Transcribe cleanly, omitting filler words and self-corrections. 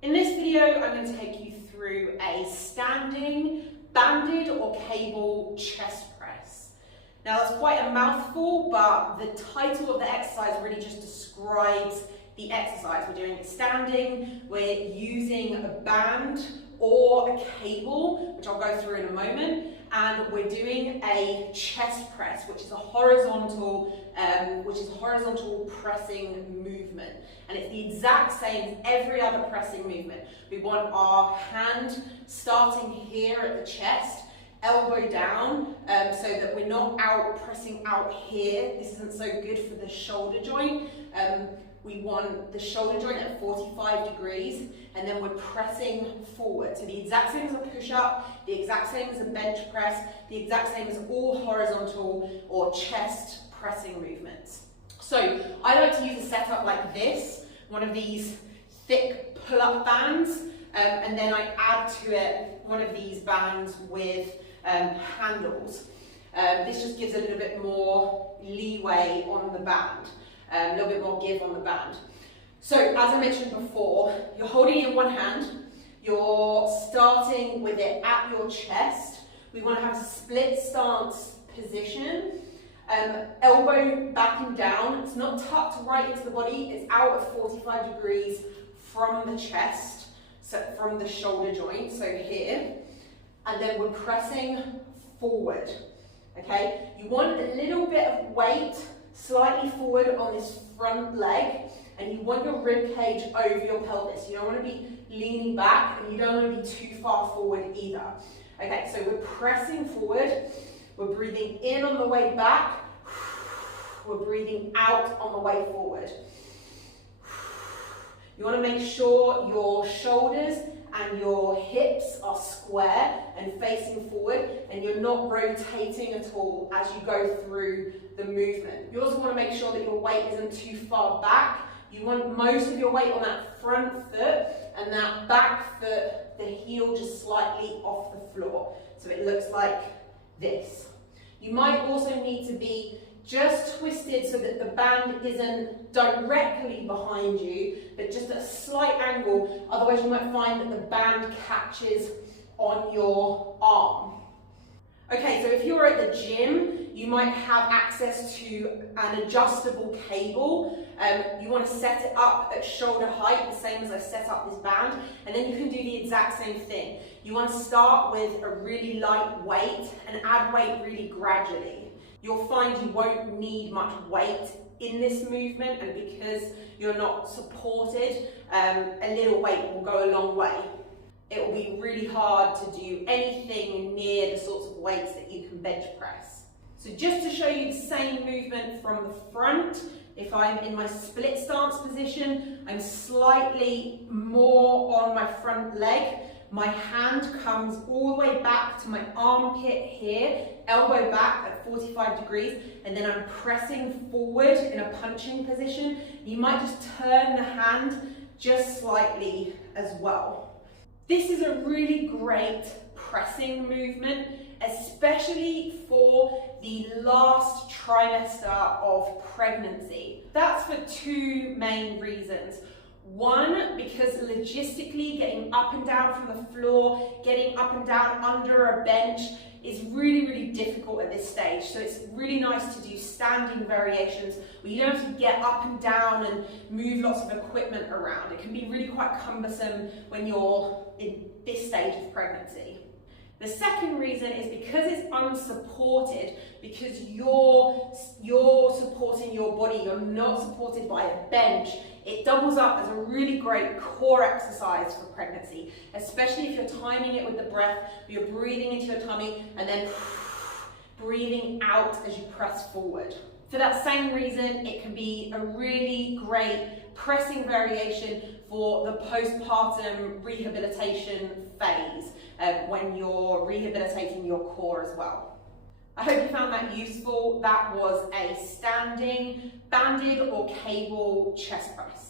In this video, I'm going to take you through a standing banded or cable chest press. Now that's quite a mouthful, but the title of the exercise really just describes the exercise. We're doing it standing, we're using a band or a cable, which I'll go through in a moment, and we're doing a chest press, which is a horizontal pressing movement. And it's the exact same as every other pressing movement. We want our hand starting here at the chest, elbow down, so that we're not pressing out here. This isn't so good for the shoulder joint. We want the shoulder joint at 45 degrees, and then we're pressing forward. So the exact same as a push-up, the exact same as a bench press, the exact same as all horizontal or chest pressing movements. So I like to use a setup like this, one of these thick pull-up bands, and then I add to it one of these bands with handles. This just gives a little bit more leeway on the band. A little bit more give on the band. So as I mentioned before, you're holding it in one hand, you're starting with it at your chest. We want to have a split stance position, elbow back and down. It's not tucked right into the body, it's out at 45 degrees from the chest, so from the shoulder joint, so here. And then we're pressing forward, okay? You want a little bit of weight slightly forward on this front leg, and you want your rib cage over your pelvis. You don't want to be leaning back, and you don't want to be too far forward either. Okay, so we're pressing forward, we're breathing in on the way back, we're breathing out on the way forward. You want to make sure your shoulders and your hips are square and facing forward, and you're not rotating at all as you go through the movement. You also want to make sure that your weight isn't too far back. You want most of your weight on that front foot, and that back foot, the heel just slightly off the floor. So it looks like this. You might also need to be just twisted so that the band isn't directly behind you, but just at a slight angle. Otherwise you might find that the band catches on your arm. Okay, so if you're at the gym, you might have access to an adjustable cable. You want to set it up at shoulder height, the same as I set up this band, and then you can do the exact same thing. You want to start with a really light weight and add weight really gradually. You'll find you won't need much weight in this movement, and because you're not supported, a little weight will go a long way. It will be really hard to do anything near the sorts of weights that you can bench press. So just to show you the same movement from the front, if I'm in my split stance position, I'm slightly more on my front leg. My hand comes all the way back to my armpit here, elbow back at 45 degrees, and then I'm pressing forward in a punching position. You might just turn the hand just slightly as well. This is a really great pressing movement, especially for the last trimester of pregnancy. That's for two main reasons. One, because logistically getting up and down from the floor, getting up and down under a bench is really, really difficult at this stage. So it's really nice to do standing variations where you don't have to get up and down and move lots of equipment around. It can be really quite cumbersome when you're in this stage of pregnancy. The second reason is because it's unsupported, because you're supporting your body, you're not supported by a bench. It doubles up as a really great core exercise for pregnancy, especially if you're timing it with the breath, you're breathing into your tummy and then breathing out as you press forward. For that same reason, it can be a really great pressing variation for the postpartum rehabilitation phase, when you're rehabilitating your core as well. I hope you found that useful. That was a standing banded or cable chest press.